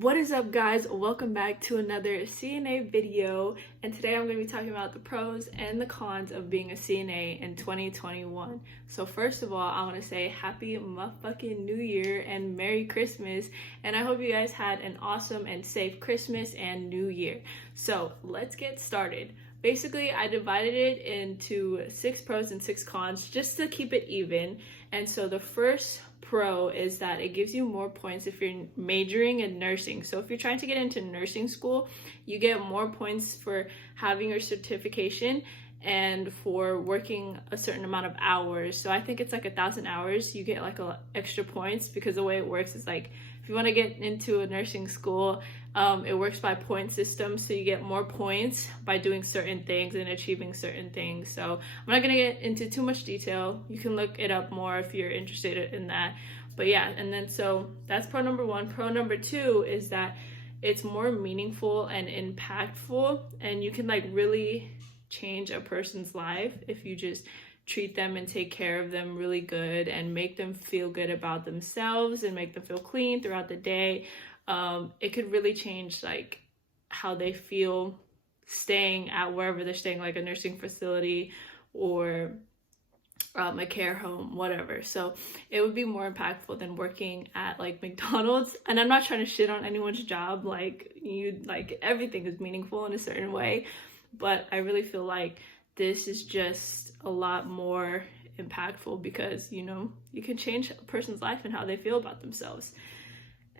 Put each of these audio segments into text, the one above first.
What is up, guys? Welcome back to another CNA video, and today I'm going to be talking about the pros and the cons of being a CNA in 2021. So first of all, I want to say happy motherfucking New Year and Merry Christmas, and I hope you guys had an awesome and safe Christmas and New Year. So let's get started. Basically, I divided it into 6 pros and 6 cons just to keep it even. And so the first pro is that it gives you more points if you're majoring in nursing. So if you're trying to get into nursing school, you get more points for having your certification and for working a certain amount of hours. So I think it's like 1,000 hours, you get like extra points, because the way it works is like if you want to get into a nursing school, it works by point system, so you get more points by doing certain things and achieving certain things. So I'm not going to get into too much detail. You can look it up more if you're interested in that. But yeah, and then so that's pro number 1. Pro number 2 is that it's more meaningful and impactful, and you can like really change a person's life if you just treat them and take care of them really good and make them feel good about themselves and make them feel clean throughout the day. It could really change like how they feel staying at wherever they're staying, like a nursing facility or a care home, whatever. So it would be more impactful than working at like McDonald's. And I'm not trying to shit on anyone's job, like everything is meaningful in a certain way, but I really feel like this is just a lot more impactful because, you know, you can change a person's life and how they feel about themselves.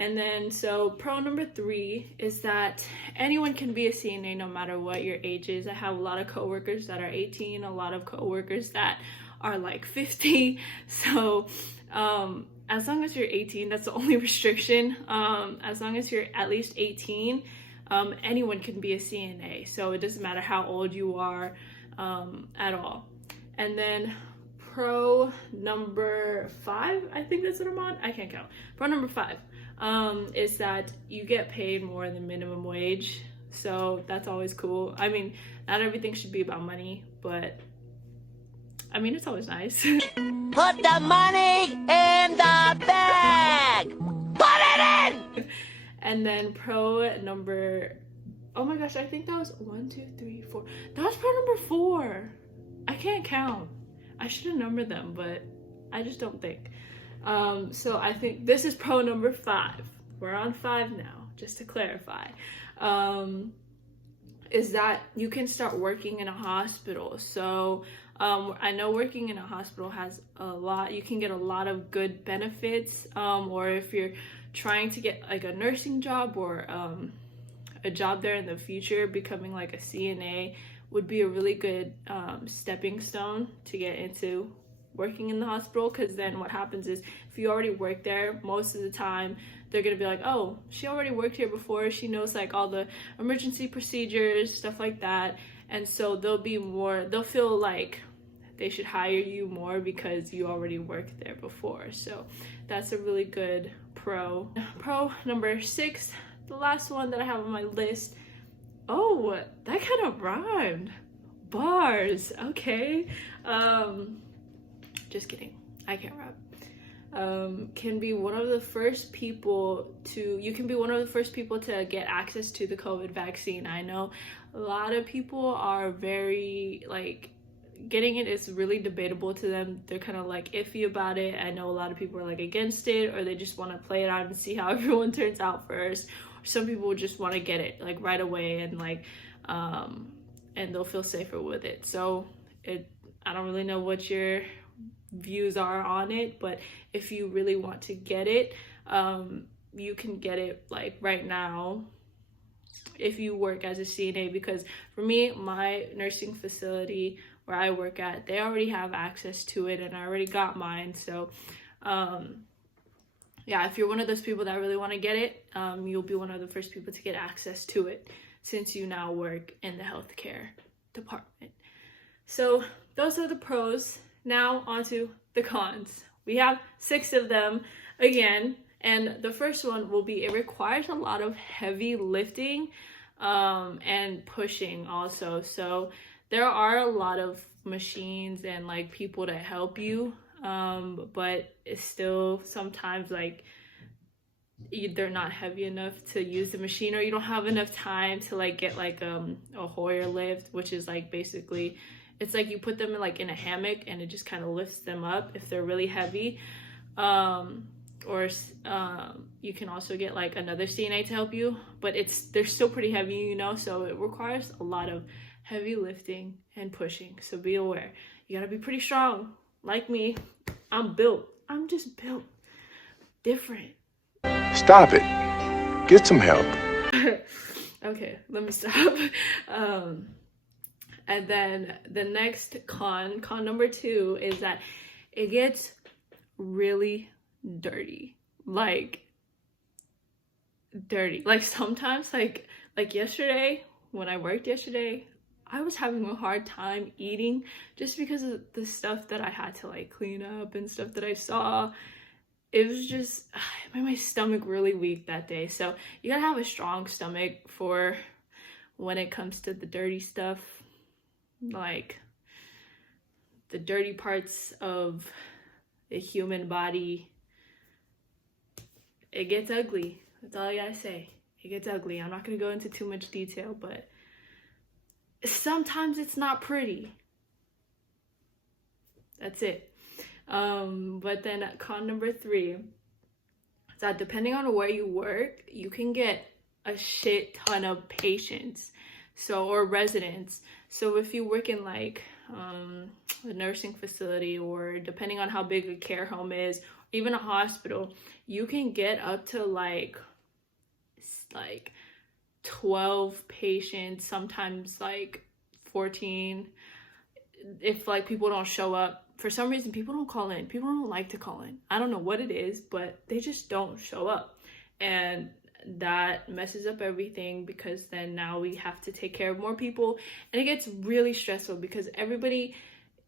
And then so pro number 3 is that anyone can be a CNA no matter what your age is. I have a lot of coworkers that are 18, a lot of coworkers that are like 50. So as long as you're 18, that's the only restriction. As long as you're at least 18, anyone can be a CNA. So it doesn't matter how old you are at all. And then pro number 5, I think that's what I'm on. I can't count. Pro number 5 is that you get paid more than minimum wage. So that's always cool. I mean, not everything should be about money, but I mean, it's always nice. Put the money in the bag! Put it in! And then pro number, oh my gosh, I think that was 1, 2, 3, 4. That was pro number 4. I can't count. I should have numbered them, but I just don't think. So I think this is pro number 5. We're on 5 now, just to clarify. Is that you can start working in a hospital. So I know working in a hospital has a lot, you can get a lot of good benefits, or if you're trying to get like a nursing job or a job there in the future, becoming like a CNA would be a really good stepping stone to get into working in the hospital. Because then what happens is if you already work there, most of the time they're gonna be like, oh, she already worked here before, she knows like all the emergency procedures, stuff like that. And so they'll feel like they should hire you more because you already worked there before. So that's a really good pro. Pro number 6, the last one that I have on my list. Oh, that kind of rhymed. Bars, okay. Just kidding, I can't rap. Can be one of the first people to get access to the COVID vaccine. I know a lot of people are very like, getting it is really debatable to them. They're kind of like iffy about it. I know a lot of people are like against it, or they just want to play it out and see how everyone turns out first. Or some people just want to get it like right away and like and they'll feel safer with it. So I don't really know what your views are on it, but if you really want to get it, you can get it like right now if you work as a CNA. Because for me, my nursing facility where I work at, they already have access to it and I already got mine. So yeah, if you're one of those people that really want to get it, you'll be one of the first people to get access to it since you now work in the healthcare department. So those are the pros. Now onto the cons. We have 6 of them again, and the first one will be it requires a lot of heavy lifting and pushing also. So there are a lot of machines and like people to help you, but it's still sometimes like they're not heavy enough to use the machine, or you don't have enough time to like get like a Hoyer lift, which is like basically it's like you put them in like in a hammock and it just kind of lifts them up if they're really heavy. Or you can also get like another CNA to help you, but they're still pretty heavy, you know, so it requires a lot of heavy lifting and pushing. So be aware, you gotta be pretty strong. Like me, I'm just built different. Stop it. Get some help. Okay, let me stop. And then the next con number 2 is that it gets really dirty. Like sometimes like yesterday, when I worked yesterday, I was having a hard time eating just because of the stuff that I had to like clean up and stuff that I saw. It was just, it made my stomach really weak that day. So you gotta have a strong stomach for when it comes to the dirty stuff, like the dirty parts of the human body. It gets ugly. That's all I gotta say. It gets ugly. I'm not gonna go into too much detail, but sometimes it's not pretty. That's it. But then con number 3 is that depending on where you work, you can get a shit ton of patients, or residents. So if you work in like a nursing facility, or depending on how big a care home is, even a hospital, you can get up to like 12 patients, sometimes like 14, if like people don't show up. For some reason, people don't call in. People don't like to call in. I don't know what it is, but they just don't show up. And that messes up everything, because then now we have to take care of more people. And it gets really stressful because everybody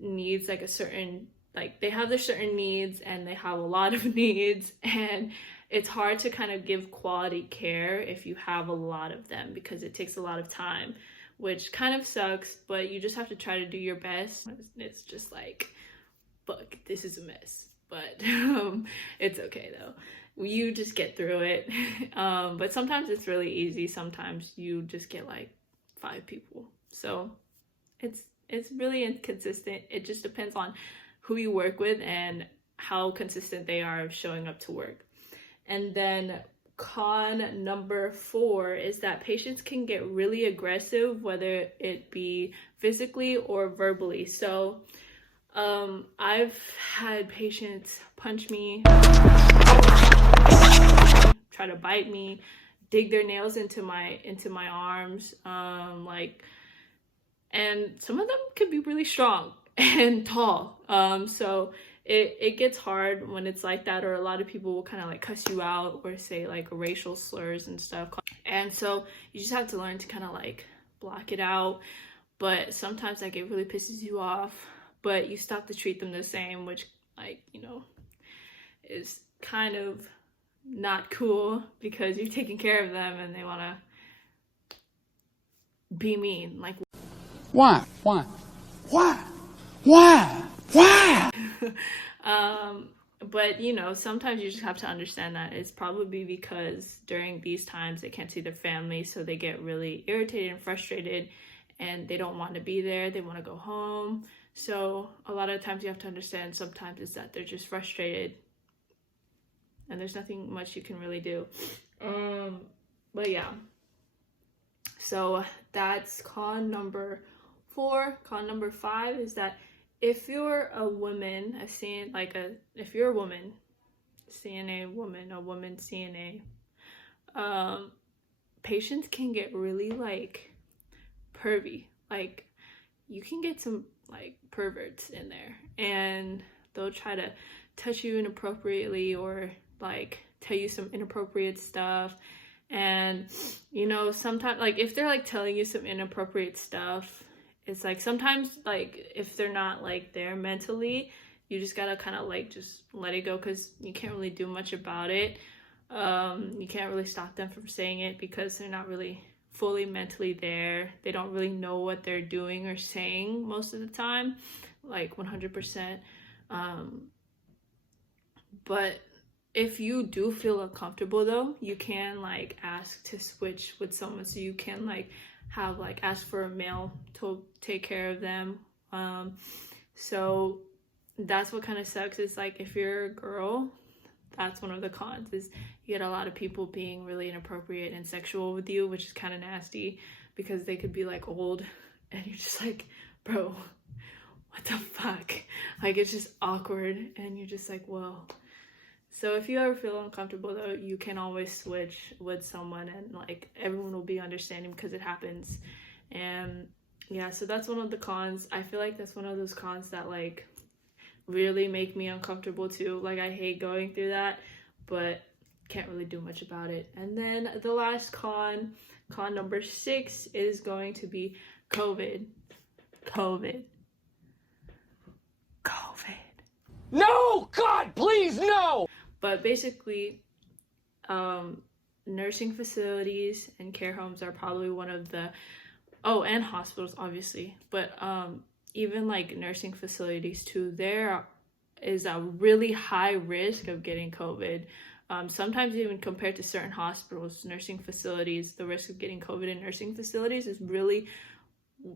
needs like a certain, like they have their certain needs, and they have a lot of needs. And it's hard to kind of give quality care if you have a lot of them, because it takes a lot of time, which kind of sucks, but you just have to try to do your best. It's just like, fuck, this is a mess, but it's okay though. You just get through it. But sometimes it's really easy. Sometimes you just get like 5 people. So it's really inconsistent. It just depends on who you work with and how consistent they are of showing up to work. And then con number 4 is that patients can get really aggressive, whether it be physically or verbally. So I've had patients punch me, try to bite me, dig their nails into my arms, and some of them could be really strong and tall. So it gets hard when it's like that, or a lot of people will kind of like cuss you out or say like racial slurs and stuff. And so you just have to learn to kind of like block it out. But sometimes like it really pisses you off, but you still have to treat them the same, which like, you know, is kind of not cool, because you're taking care of them and they want to be mean. Like, why? But you know, sometimes you just have to understand that it's probably because during these times they can't see their family, so they get really irritated and frustrated, and they don't want to be there. They want to go home. So a lot of times you have to understand, sometimes it's that they're just frustrated and there's nothing much you can really do. But yeah, so that's con number 4. Con number 5 is that if you're a woman, if you're a woman, CNA woman, a woman CNA, patients can get really like pervy. Like you can get some like perverts in there, and they'll try to touch you inappropriately, or like tell you some inappropriate stuff. And you know, sometimes like if they're like telling you some inappropriate stuff, it's like sometimes like if they're not like there mentally, you just gotta kind of like just let it go, because you can't really do much about it. You can't really stop them from saying it because they're not really fully mentally there. They don't really know what they're doing or saying most of the time, like 100%. But if you do feel uncomfortable though, you can like ask to switch with someone. So you can like have like ask for a male to take care of them. So that's what kind of sucks. It's like if you're a girl, that's one of the cons, is you get a lot of people being really inappropriate and sexual with you, which is kind of nasty because they could be like old and you're just like, bro, what the fuck? Like, it's just awkward and you're just like, whoa. So if you ever feel uncomfortable though, you can always switch with someone and like everyone will be understanding because it happens. And yeah, so that's one of the cons. I feel like that's one of those cons that like really make me uncomfortable too. Like, I hate going through that, but can't really do much about it. And then the last con number 6 is going to be COVID. No! God, please, no! But basically, nursing facilities and care homes are probably one of the, and hospitals obviously, but even like nursing facilities too, there is a really high risk of getting COVID. Sometimes even compared to certain hospitals, nursing facilities, the risk of getting COVID in nursing facilities is really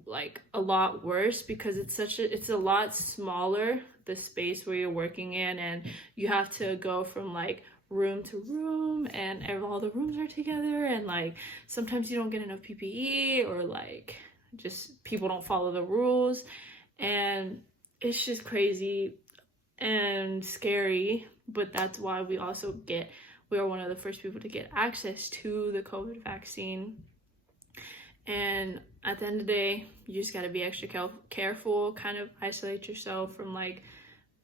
like a lot worse because it's a lot smaller, the space where you're working in, and you have to go from like room to room and all the rooms are together, and like sometimes you don't get enough PPE or like just people don't follow the rules, and it's just crazy and scary. But that's why we are one of the first people to get access to the COVID vaccine. And at the end of the day, you just got to be extra careful, kind of isolate yourself from like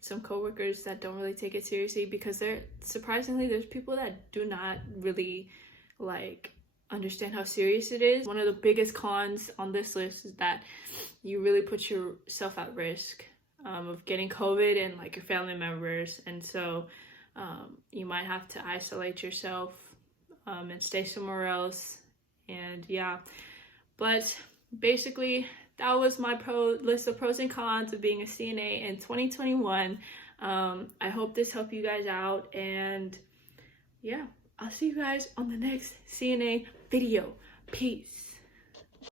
some coworkers that don't really take it seriously, because there's people that do not really like understand how serious it is. One of the biggest cons on this list is that you really put yourself at risk of getting COVID and like your family members, and so you might have to isolate yourself and stay somewhere else. And yeah, but basically that was my list of pros and cons of being a CNA in 2021. I hope this helped you guys out, and yeah, I'll see you guys on the next CNA video. Peace.